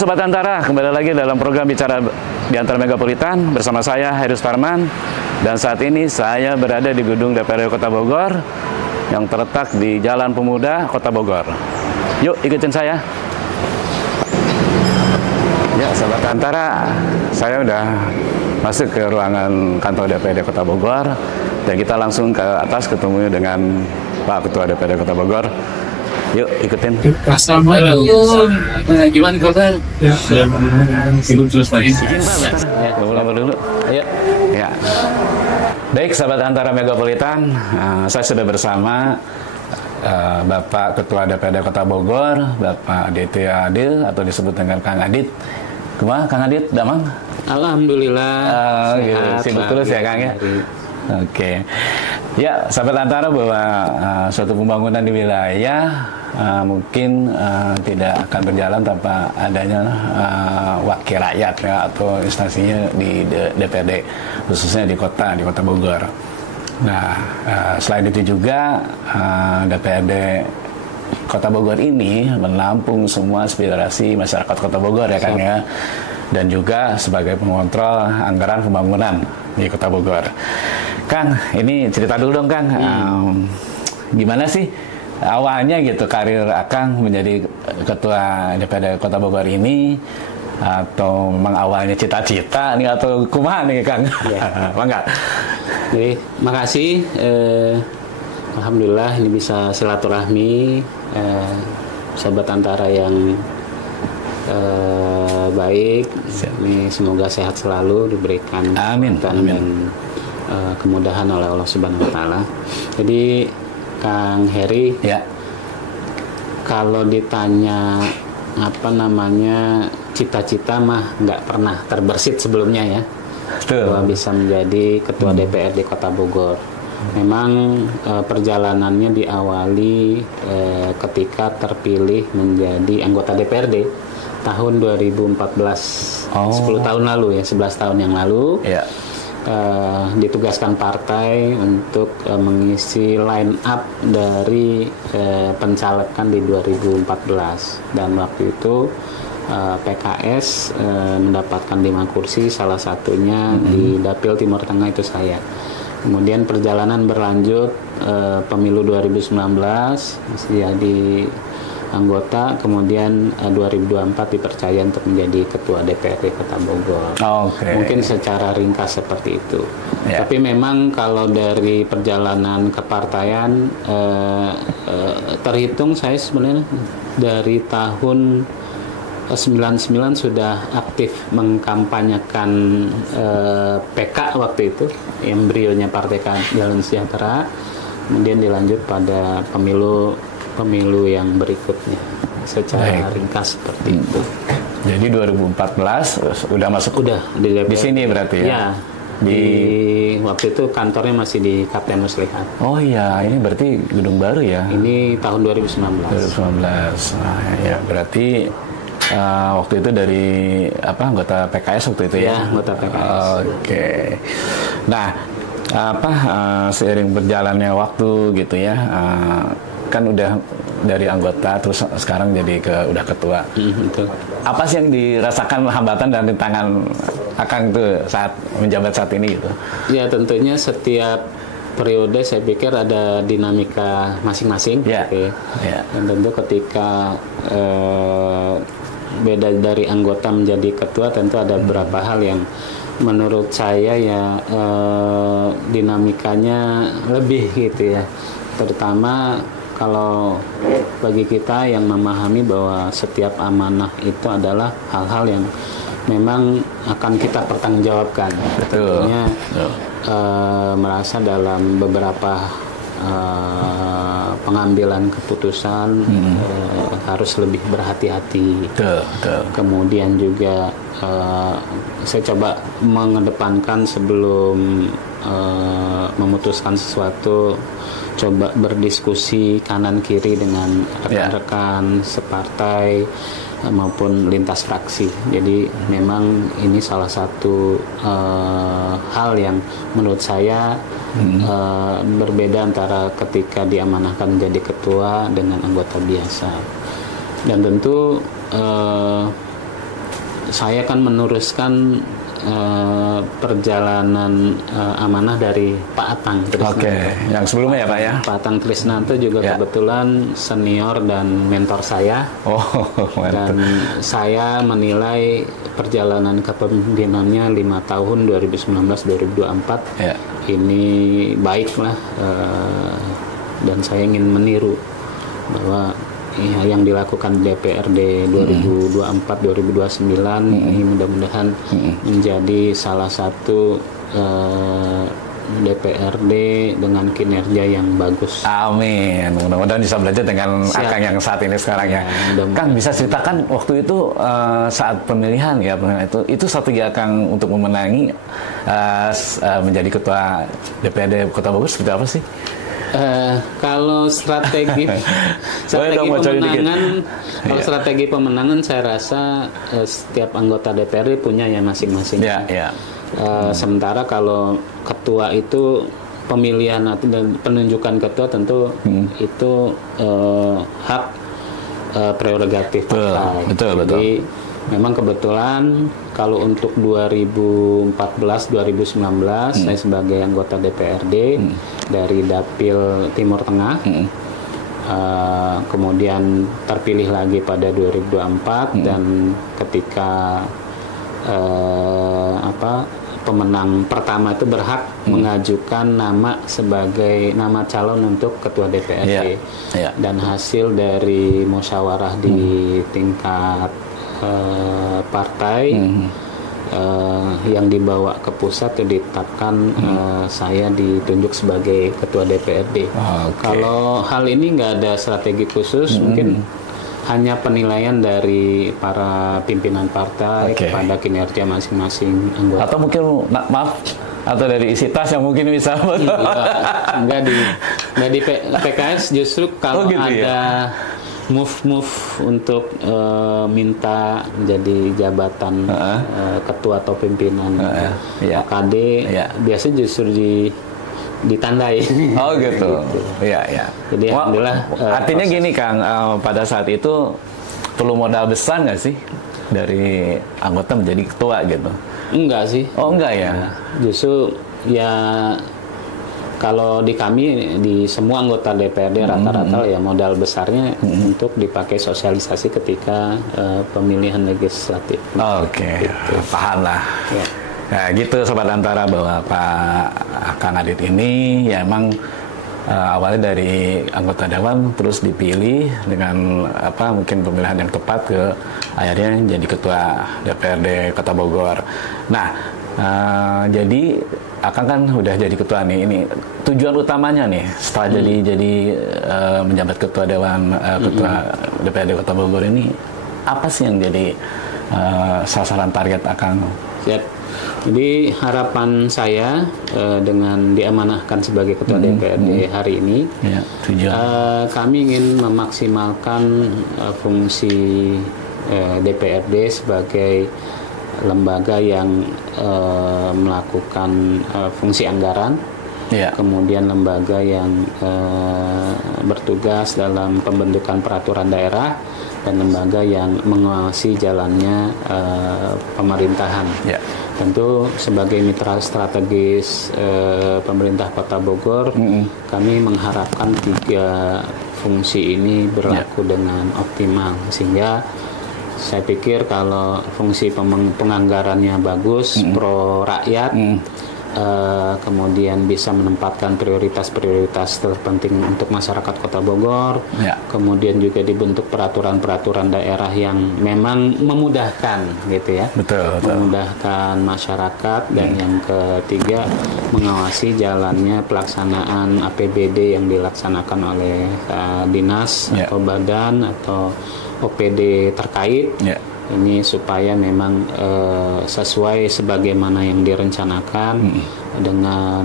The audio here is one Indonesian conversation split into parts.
Sobat Antara, kembali lagi dalam program Bicara di Antara Megapolitan bersama saya Heri Suparman. Dan saat ini saya berada di gedung DPRD Kota Bogor yang terletak di Jalan Pemuda Kota Bogor. Yuk ikutin saya. Ya Sobat Antara, saya udah masuk ke ruangan kantor DPRD Kota Bogor dan kita langsung ke atas ketemu dengan Pak Ketua DPRD Kota Bogor. Yuk ikutin. Assalamualaikum. Gimana kabar? Ya, terus lagi. Izin Pak, bentar. Ya, ngobrol dulu. Ayo. Ya. Baik, sahabat Antara Megapolitan, saya sudah bersama Bapak Ketua DPRD Kota Bogor, Bapak DT Adil atau disebut dengan Kang Adit. Kumaha Kang Adit, damang? Alhamdulillah. Gitu. Sibuk terus ya Kang ya. Oke. Ya, sahabat Antara, bahwa suatu pembangunan di wilayah mungkin tidak akan berjalan tanpa adanya wakil rakyat ya, atau instansinya di DPRD, khususnya di Kota Bogor. Nah, selain itu juga DPRD Kota Bogor ini menampung semua aspirasi masyarakat Kota Bogor ya Kang ya, dan juga sebagai pengontrol anggaran pembangunan di Kota Bogor. Kang, ini cerita dulu dong Kang, gimana sih awalnya gitu karir Akang menjadi Ketua DPRD Kota Bogor ini, atau memang awalnya cita-cita nih atau kumaha nih Kang? Ya. Mangga. Jadi, makasih. Alhamdulillah ini bisa silaturahmi, sahabat Antara yang baik. Ini semoga sehat selalu, diberikan amin. Dan kemudahan oleh Allah Subhanahu Wa Taala. Jadi Kang Heri, ya, kalau ditanya cita-cita mah nggak pernah terbersit sebelumnya ya. Bahwa bisa menjadi Ketua DPRD Kota Bogor. Memang perjalanannya diawali ketika terpilih menjadi anggota DPRD tahun 2014, 10 tahun lalu ya, 11 tahun yang lalu. Ya. Ditugaskan partai untuk mengisi line up dari pencalekan di 2014, dan waktu itu PKS mendapatkan 5 kursi, salah satunya di Dapil Timur Tengah itu saya. Kemudian perjalanan berlanjut, pemilu 2019 masih jadi anggota, kemudian 2024 dipercaya untuk menjadi Ketua DPRD Kota Bogor. Mungkin secara ringkas seperti itu. Yeah. Tapi memang kalau dari perjalanan kepartaian, terhitung saya sebenarnya dari tahun 99 sudah aktif mengkampanyekan PK waktu itu, embrionya Partai Keadilan Sejahtera, kemudian dilanjut pada pemilu yang berikutnya. Secara ringkas seperti itu. Jadi 2014 udah masuk di sini berarti ya? Ya. Di waktu itu kantornya masih di Kapten Muslihat. Oh iya, ini berarti gedung baru ya? Ini tahun 2019. Nah, ya berarti waktu itu dari anggota PKS waktu itu ya? Ya, anggota PKS. Oke. Nah, seiring berjalannya waktu gitu ya, kan udah dari anggota terus sekarang jadi udah ketua. Betul. Apa sih yang dirasakan hambatan dan rintangan Akang tuh saat menjabat saat ini gitu? Ya tentunya setiap periode saya pikir ada dinamika masing-masing. Ya. Okay. Ya. Dan tentu ketika beda dari anggota menjadi ketua, tentu ada beberapa hal yang menurut saya ya dinamikanya lebih gitu ya, terutama kalau bagi kita yang memahami bahwa setiap amanah itu adalah hal-hal yang memang akan kita pertanggungjawabkan. Tentunya merasa dalam beberapa pengambilan keputusan harus lebih berhati-hati. Kemudian juga saya coba mengedepankan sebelum memutuskan sesuatu, coba berdiskusi kanan kiri dengan rekan-rekan separtai maupun lintas fraksi. Jadi memang ini salah satu hal yang menurut saya berbeda antara ketika diamanahkan menjadi ketua dengan anggota biasa. Dan tentu saya kan meneruskan perjalanan amanah dari Pak Atang Trisnanto. Oke, yang sebelumnya ya Pak ya? Pak Atang Trisnanto juga kebetulan senior dan mentor saya. Oh, mantap. Dan saya menilai perjalanan kepemimpinannya 5 tahun 2019-2024 ini baiklah, dan saya ingin meniru bahwa yang dilakukan DPRD 2024-2029 ini mudah-mudahan menjadi salah satu DPRD dengan kinerja yang bagus. Amin. Mudah-mudahan bisa belajar dengan Akang yang saat ini sekarang ya. Kang bisa ceritakan waktu itu saat pemilihan ya, itu strategi Akang untuk memenangi menjadi ketua DPRD Kota Bogor seperti apa sih? Kalau strategi pemenangan, saya rasa setiap anggota DPRD punya ya masing-masing. Sementara kalau ketua itu pemilihan dan penunjukan ketua tentu itu hak prerogatif partai. Jadi memang kebetulan kalau untuk 2014-2019 saya sebagai anggota DPRD dari Dapil Timur Tengah, kemudian terpilih lagi pada 2024 dan ketika pemenang pertama itu berhak mengajukan nama sebagai nama calon untuk ketua DPRD dan hasil dari musyawarah di tingkat partai yang dibawa ke pusat itu ditetapkan saya ditunjuk sebagai ketua DPRD. Kalau hal ini nggak ada strategi khusus, mungkin hanya penilaian dari para pimpinan partai kepada kinerja masing-masing anggota. Atau mungkin maaf, atau dari isi tas yang mungkin bisa. Enggak di PKS justru kalau ada move untuk minta menjadi jabatan ketua atau pimpinan KD biasanya justru ditandai. Oh gitu. Iya. Jadi alhamdulillah. Artinya gini Kang, pada saat itu perlu modal besar nggak sih dari anggota menjadi ketua gitu? Enggak sih. Oh enggak ya. Justru ya kalau di kami di semua anggota DPRD rata-rata ya modal besarnya untuk dipakai sosialisasi ketika pemilihan legislatif. Oke. Gitu. Paham lah. Ya. Nah gitu Sobat Antara, bahwa Pak Kang Adit ini ya emang awalnya dari anggota dewan terus dipilih dengan mungkin pemilihan yang tepat ke akhirnya jadi ketua DPRD Kota Bogor. Nah jadi Akang kan udah jadi ketua nih, ini tujuan utamanya nih setelah jadi menjabat ketua dewan ketua DPRD Kota Bogor ini apa sih yang jadi sasaran target Akang? Siap. Jadi harapan saya dengan diamanahkan sebagai ketua DPRD hari ini, kami ingin memaksimalkan fungsi DPRD sebagai lembaga yang melakukan fungsi anggaran, kemudian lembaga yang bertugas dalam pembentukan peraturan daerah, dan lembaga yang mengawasi jalannya pemerintahan. Tentu sebagai mitra strategis pemerintah Kota Bogor, kami mengharapkan 3 fungsi ini berlaku dengan optimal, sehingga saya pikir kalau fungsi penganggarannya bagus, pro rakyat, kemudian bisa menempatkan prioritas-prioritas terpenting untuk masyarakat Kota Bogor, kemudian juga dibentuk peraturan-peraturan daerah yang memang memudahkan gitu ya, memudahkan masyarakat, dan yang ketiga mengawasi jalannya pelaksanaan APBD yang dilaksanakan oleh dinas atau badan atau OPD terkait. Ini supaya memang sesuai sebagaimana yang direncanakan dengan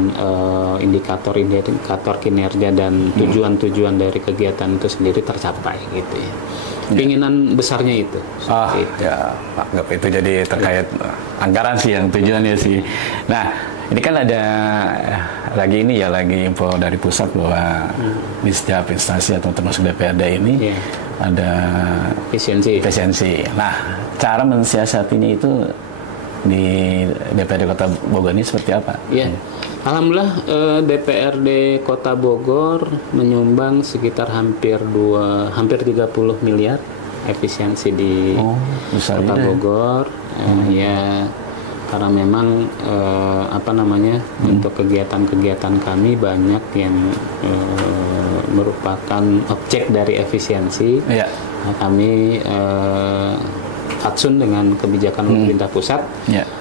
indikator-indikator kinerja dan tujuan-tujuan dari kegiatan itu sendiri tercapai gitu ya. Keinginan besarnya itu. Ya, anggap itu jadi terkait anggaran sih yang tujuannya sih. Nah, ini kan ada lagi info dari pusat bahwa di setiap instansi atau termasuk DPRD ini ada efisiensi. Nah, cara mensiasatinya itu di DPRD Kota Bogor ini seperti apa? Ya, alhamdulillah DPRD Kota Bogor menyumbang sekitar hampir 30 miliar efisiensi di Kota Bogor. Ya, karena memang untuk kegiatan-kegiatan kami banyak yang merupakan objek dari efisiensi. Yeah. Kami fatsun dengan kebijakan pemerintah pusat,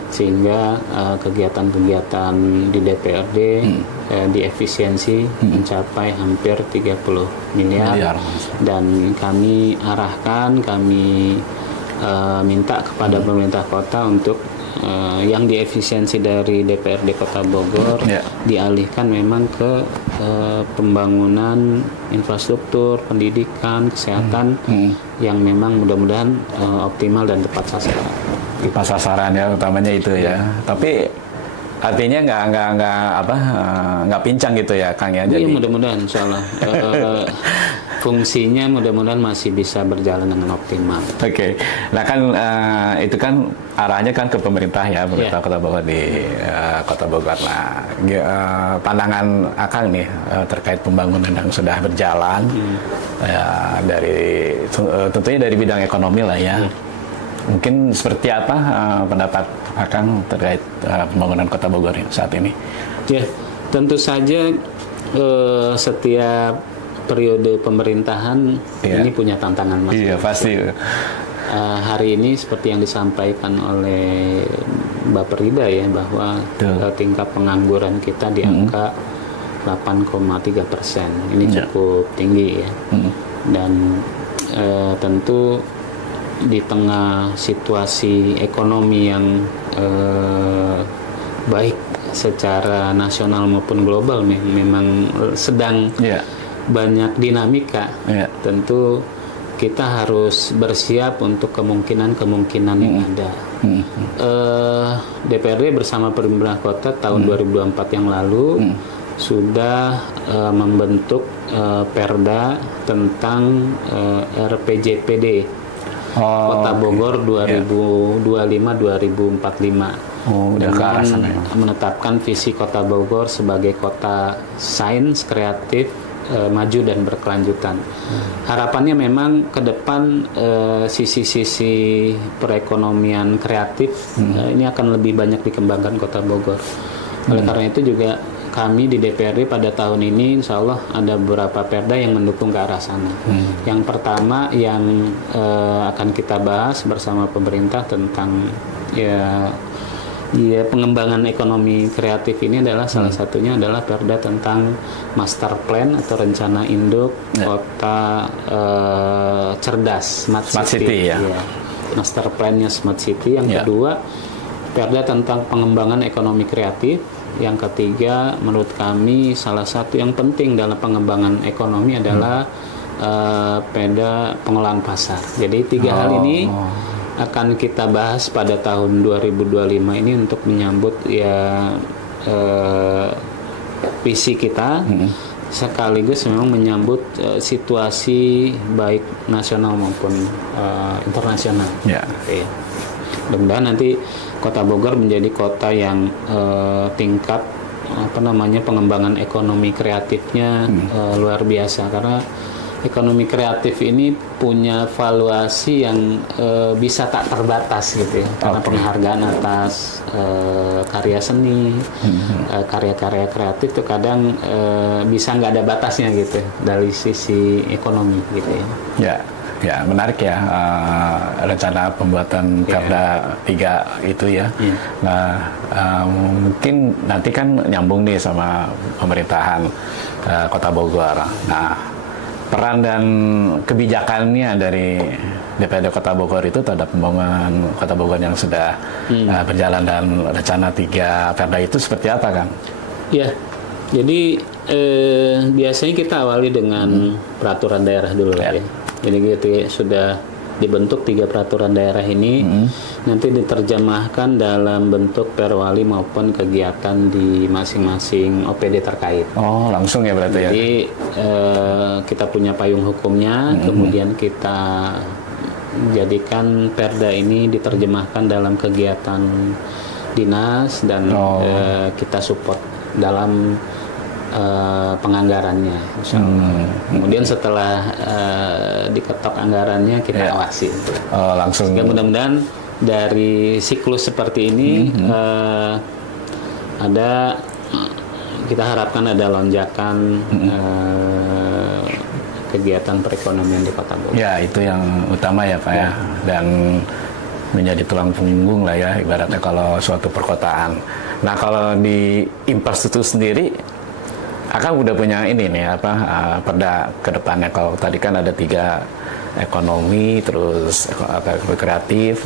sehingga kegiatan-kegiatan di DPRD diefisiensi mencapai hampir 30 miliar. Dan kami arahkan, kami minta kepada pemerintah kota untuk yang diefisiensi dari DPRD Kota Bogor dialihkan memang ke pembangunan infrastruktur, pendidikan, kesehatan yang memang mudah-mudahan optimal dan tepat sasaran. Tepat sasaran ya, utamanya itu ya. Tapi artinya nggak pincang gitu ya, Kang ya. Iya, mudah-mudahan insyaallah fungsinya mudah-mudahan masih bisa berjalan dengan optimal. Oke. Nah kan itu kan arahnya kan ke pemerintah ya, pemerintah Kota Bogor di Kota Bogor. Nah, pandangan Akang nih terkait pembangunan yang sudah berjalan dari tentunya dari bidang ekonomi lah ya. Mungkin seperti apa pendapat Akang terkait pembangunan Kota Bogor saat ini? Ya, tentu saja setiap periode pemerintahan ini punya tantangan masing-masing. Iya, pasti. Hari ini seperti yang disampaikan oleh Bapak Rida ya, bahwa tingkat pengangguran kita di angka 8,3%. Ini cukup tinggi ya. Dan tentu di tengah situasi ekonomi yang baik secara nasional maupun global memang sedang banyak dinamika. Tentu kita harus bersiap untuk kemungkinan-kemungkinan yang ada. DPRD bersama pemerintah kota tahun 2024 yang lalu sudah membentuk Perda tentang RPJPD Kota Bogor 2025-2045. Dengan menetapkan visi Kota Bogor sebagai kota sains, kreatif, maju dan berkelanjutan. Harapannya memang ke depan sisi-sisi perekonomian kreatif ini akan lebih banyak dikembangkan Kota Bogor. Oleh karena itu juga kami di DPRD pada tahun ini insya Allah ada beberapa perda yang mendukung ke arah sana. Yang pertama yang akan kita bahas bersama pemerintah tentang pengembangan ekonomi kreatif ini adalah salah satunya adalah perda tentang master plan atau rencana induk kota cerdas smart city ya. Master plan-nya smart city. Yang kedua perda tentang pengembangan ekonomi kreatif. Yang ketiga menurut kami salah satu yang penting dalam pengembangan ekonomi adalah perda pengolahan pasar. Jadi tiga hal ini akan kita bahas pada tahun 2025 ini untuk menyambut visi kita, sekaligus memang menyambut situasi baik nasional maupun internasional. Mudah-mudahan nanti Kota Bogor menjadi kota yang tingkat pengembangan ekonomi kreatifnya luar biasa, karena ekonomi kreatif ini punya valuasi yang bisa tak terbatas gitu ya, karena penghargaan atas karya seni, karya-karya kreatif itu kadang bisa nggak ada batasnya gitu dari sisi ekonomi gitu ya. Ya, menarik ya rencana pembuatan Perda 3 itu ya. Nah, mungkin nanti kan nyambung nih sama pemerintahan Kota Bogor. Nah, peran dan kebijakannya dari DPRD Kota Bogor itu terhadap pembangunan Kota Bogor yang sudah berjalan dan rencana 3 Perda itu seperti apa, Kang? Ya, jadi biasanya kita awali dengan peraturan daerah dulu ya. Jadi gitu ya, sudah dibentuk 3 peraturan daerah ini nanti diterjemahkan dalam bentuk perwali maupun kegiatan di masing-masing OPD terkait. Oh, langsung ya berarti. Jadi kita punya payung hukumnya, kemudian kita jadikan perda ini diterjemahkan dalam kegiatan dinas dan kita support dalam penganggarannya. Kemudian setelah diketok anggarannya kita awasi. Langsung. Sehingga mudah-mudahan dari siklus seperti ini kita harapkan ada lonjakan kegiatan perekonomian di Kota Bogor. Ya, itu yang utama ya Pak ya. Dan menjadi tulang punggung lah ya ibaratnya kalau suatu perkotaan. Nah, kalau di infrastruktur sendiri Akang udah punya ini nih perda ke depannya. Kalau tadi kan ada 3, ekonomi, terus kreatif,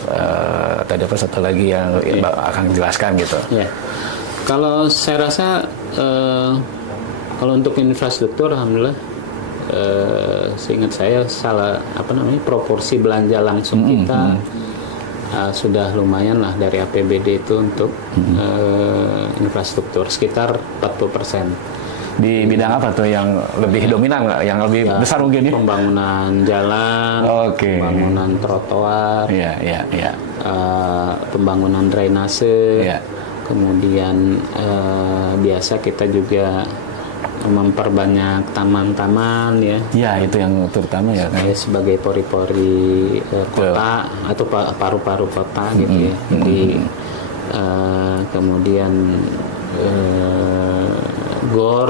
tadi apa satu lagi yang Akang jelaskan gitu. Ya. Kalau saya rasa kalau untuk infrastruktur alhamdulillah seingat saya proporsi belanja langsung kita sudah lumayan lah dari APBD itu untuk infrastruktur sekitar 40%. Di bidang apa tuh yang lebih dominan, yang lebih besar mungkin ya? Pembangunan jalan, pembangunan trotoar, pembangunan drainase, kemudian biasa kita juga memperbanyak taman-taman ya. Ya, itu yang terutama ya kan. Sebagai pori-pori kota atau paru-paru kota gitu ya. Jadi kemudian gor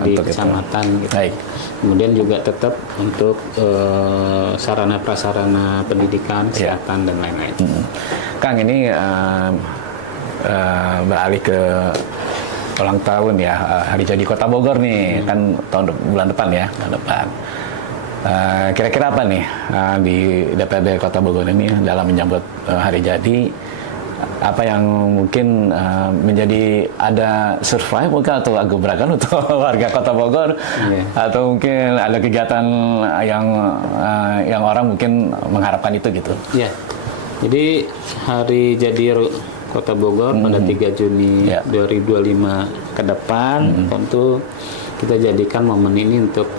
di kecamatan gitu. Baik. Kemudian juga tetap untuk sarana prasarana pendidikan, kesehatan dan lain-lain. Kang, ini beralih ke ulang tahun ya, hari jadi Kota Bogor nih, kan bulan depan ya, bulan depan. Kira-kira apa nih di DPRD Kota Bogor ini dalam menyambut hari jadi? Apa yang mungkin menjadi ada survive mungkin atau agak beragam untuk warga Kota Bogor, atau mungkin ada kegiatan yang orang mungkin mengharapkan itu gitu? Ya, jadi hari jadi Kota Bogor pada 3 Juni 2025 ke depan tentu kita jadikan momen ini untuk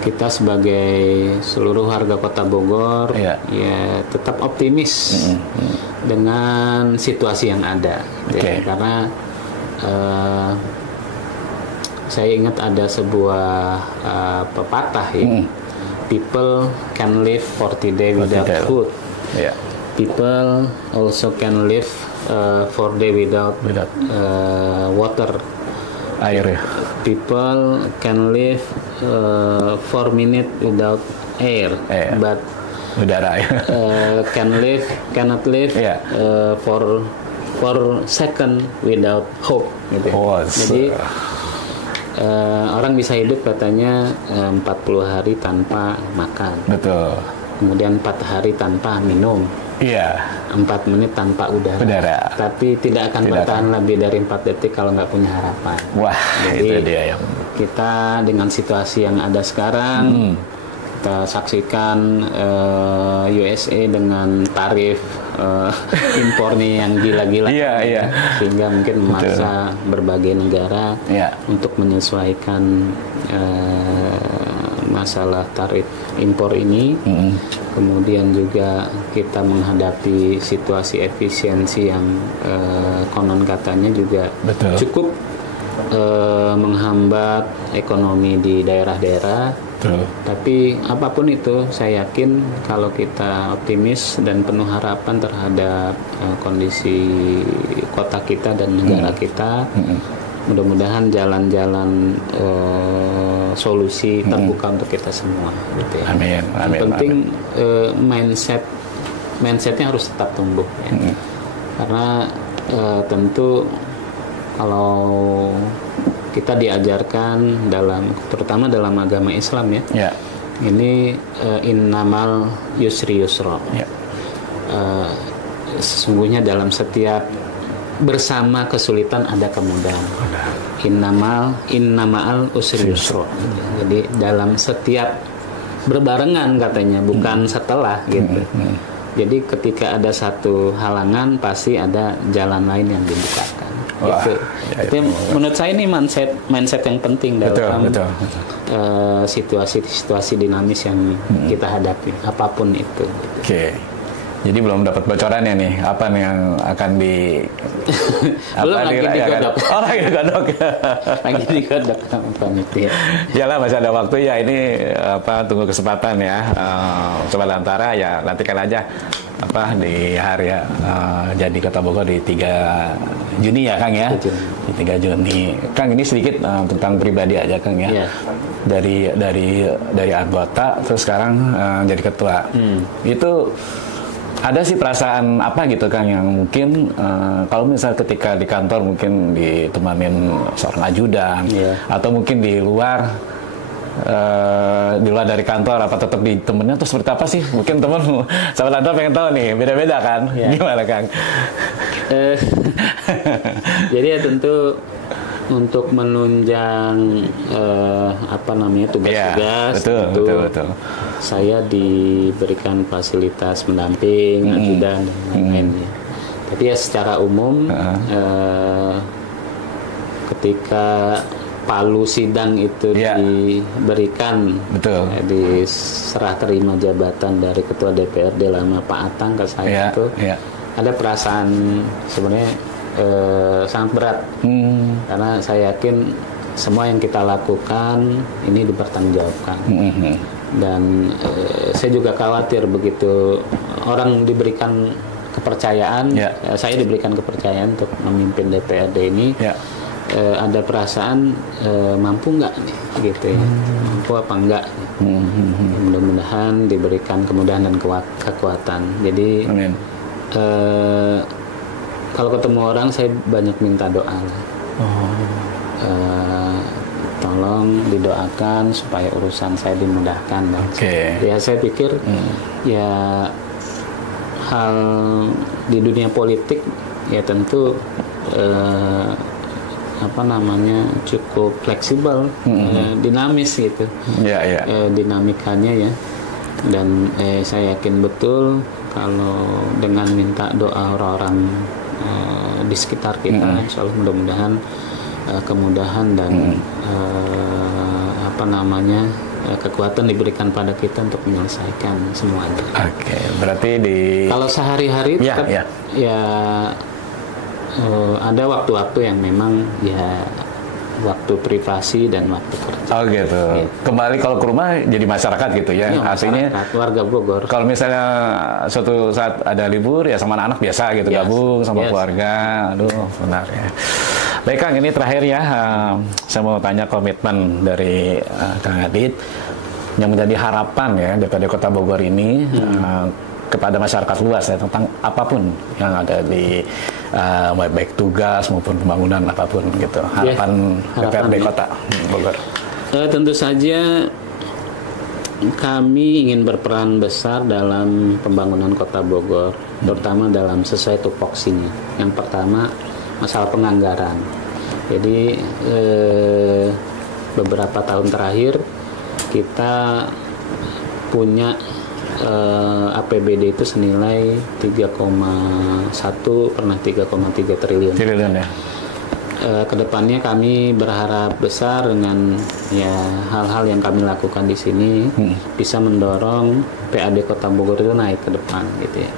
kita sebagai seluruh warga Kota Bogor ya tetap optimis dengan situasi yang ada karena saya ingat ada sebuah pepatah people can live 40 days without food, people also can live 4 days without water. Air ya. People can live 4 minutes without air, but udara cannot live for 4 seconds without hope. Gitu. Jadi orang bisa hidup katanya 40 hari tanpa makan. Betul. Kemudian 4 hari tanpa minum. 4 menit tanpa udara. Tapi tidak akan bertahan lebih dari 4 detik kalau nggak punya harapan. Wah, jadi itu dia yang kita dengan situasi yang ada sekarang, kita saksikan USA dengan tarif impornya yang gila-gila, sehingga mungkin memaksa berbagai negara untuk menyesuaikan masalah tarif impor ini. Kemudian juga kita menghadapi situasi efisiensi yang konon katanya juga cukup menghambat ekonomi di daerah-daerah. Tapi apapun itu, saya yakin kalau kita optimis dan penuh harapan terhadap kondisi kota kita dan negara kita, mudah-mudahan jalan-jalan solusi terbuka untuk kita semua. Gitu ya. Amin. Yang penting mindsetnya harus tetap tumbuh. Ya. Karena tentu kalau kita diajarkan terutama dalam agama Islam ini innamal yusri yusra. Sesungguhnya dalam setiap bersama kesulitan ada kemudahan. Innama'al usri yusra. Jadi dalam setiap berbarengan katanya, bukan setelah gitu. Jadi ketika ada satu halangan pasti ada jalan lain yang dibukakan. Wah, gitu. ya, Itu menurut saya ini mindset yang penting dalam betul. situasi dinamis yang kita hadapi, apapun itu. Gitu. Oke. Jadi belum dapat bocorannya nih, apa nih yang akan belum lagi digodok. Oh, lagi digodok. Lagi digodok sama panitia. Yalah, masih ada waktu ya, ini tunggu kesempatan ya. Sobat Antara ya, nantikan aja di hari jadi Kota Bogor di 3 Juni ya Kang ya. Di 3 Juni. Kang, ini sedikit tentang pribadi aja Kang ya. Dari anggota terus sekarang jadi ketua. Itu ada sih perasaan apa gitu Kang yang mungkin kalau misal ketika di kantor mungkin ditemanin seorang ajudan atau mungkin di luar dari kantor apa tetap ditemennya atau seperti apa sih? Mungkin teman sahabat Anda pengen tahu nih, beda-beda kan? Gimana Kang? Jadi ya tentu untuk menunjang tugas-tugas, betul. Saya diberikan fasilitas mendamping, ajudan dan lain-lainnya. Tapi ya secara umum ketika palu sidang itu diberikan, diserah terima jabatan dari Ketua DPRD lama Pak Atang ke saya ada perasaan sebenarnya sangat berat karena saya yakin semua yang kita lakukan ini dipertanggungjawabkan dan saya juga khawatir begitu orang diberikan kepercayaan, saya diberikan kepercayaan untuk memimpin DPRD ini, ada perasaan mampu nggak nih gitu ya, mampu apa enggak, mudah-mudahan diberikan kemudahan dan kekuatan. Jadi kalau ketemu orang saya banyak minta doa lah. Tolong didoakan supaya urusan saya dimudahkan. Ya saya pikir ya hal di dunia politik ya tentu cukup fleksibel, dinamis gitu, dinamikanya ya. Dan saya yakin betul kalau dengan minta doa orang-orang di sekitar kita, insya Allah mudah-mudahan kemudahan dan kekuatan diberikan pada kita untuk menyelesaikan semuanya. Berarti kalau sehari-hari tetap ada waktu-waktu yang memang waktu privasi dan waktu kerja. Gitu. Kembali kalau ke rumah jadi masyarakat gitu ya. Artinya warga Bogor. Kalau misalnya suatu saat ada libur ya sama anak-anak biasa gitu, gabung sama keluarga. Aduh, benar ya. Baik Kang, ini terakhir ya. Saya mau tanya komitmen dari Kang Adit yang menjadi harapan ya DPRD Kota Bogor ini kepada masyarakat luas ya tentang apapun yang ada di baik tugas maupun pembangunan apapun gitu. Harapan DPRD Kota Bogor. Tentu saja kami ingin berperan besar dalam pembangunan Kota Bogor, terutama dalam sesuai tupoksinya. Yang pertama masalah penganggaran. Jadi beberapa tahun terakhir kita punya APBD itu senilai 3,1 pernah 3,3 triliun. Ya. Kedepannya kami berharap besar dengan hal-hal yang kami lakukan di sini bisa mendorong PAD Kota Bogor itu naik ke depan gitu ya.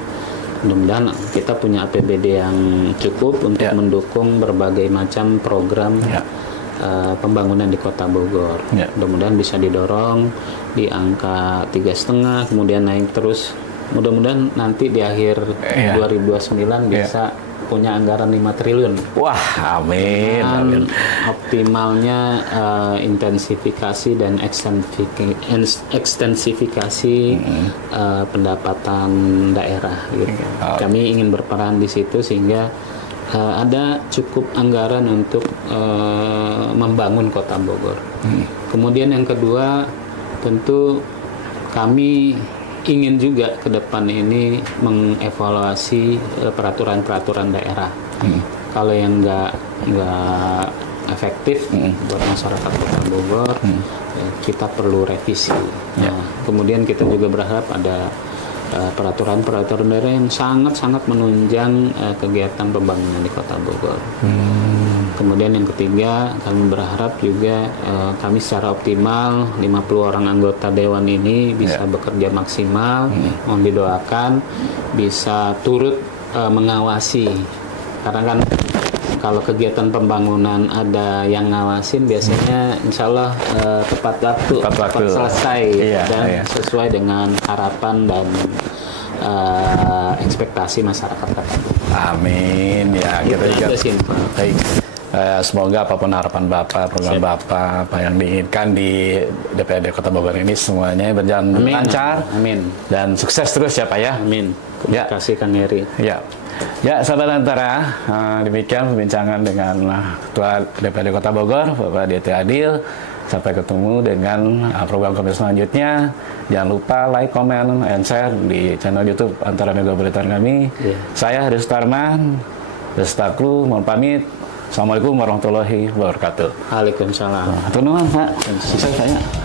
Mudah-mudahan kita punya APBD yang cukup untuk mendukung berbagai macam program pembangunan di Kota Bogor. Mudah-mudahan bisa didorong di angka 3,5, kemudian naik terus. Mudah-mudahan nanti di akhir 2029 bisa punya anggaran 5 triliun. Wah, amin. Amin. Optimalnya intensifikasi dan ekstensifikasi pendapatan daerah gitu. Kami ingin berperan di situ sehingga ada cukup anggaran untuk membangun Kota Bogor. Kemudian yang kedua, tentu kami ingin juga ke depan ini mengevaluasi peraturan-peraturan daerah. Kalau yang nggak efektif buat masyarakat Kota Bogor, kita perlu revisi. Nah, kemudian kita juga berharap ada peraturan-peraturan daerah yang sangat-sangat menunjang kegiatan pembangunan di Kota Bogor. Kemudian yang ketiga, kami berharap juga kami secara optimal 50 orang anggota dewan ini bisa bekerja maksimal. Mohon didoakan bisa turut mengawasi, karena kan kalau kegiatan pembangunan ada yang ngawasin biasanya insya Allah tepat waktu, tepat selesai dan sesuai dengan harapan dan ekspektasi masyarakat. Amin ya, kita juga baik. Semoga apapun harapan Bapak, program Bapak, apa yang diinginkan di DPRD Kota Bogor ini semuanya berjalan lancar. Amin. Dan sukses terus ya Pak ya. Amin. Terima kasih Kang Heri. Ya. Ya, sahabat Antara, demikian perbincangan dengan Ketua DPRD Kota Bogor, Bapak D.T. Adil. Sampai ketemu dengan program kami selanjutnya. Jangan lupa like, comment, and share di channel YouTube Antara Megapolitan kami. Saya Haris Tarman, Destaklu, mohon pamit. Assalamualaikum warahmatullahi wabarakatuh. Waalaikumsalam. Terima kasih Pak. Sukses saya.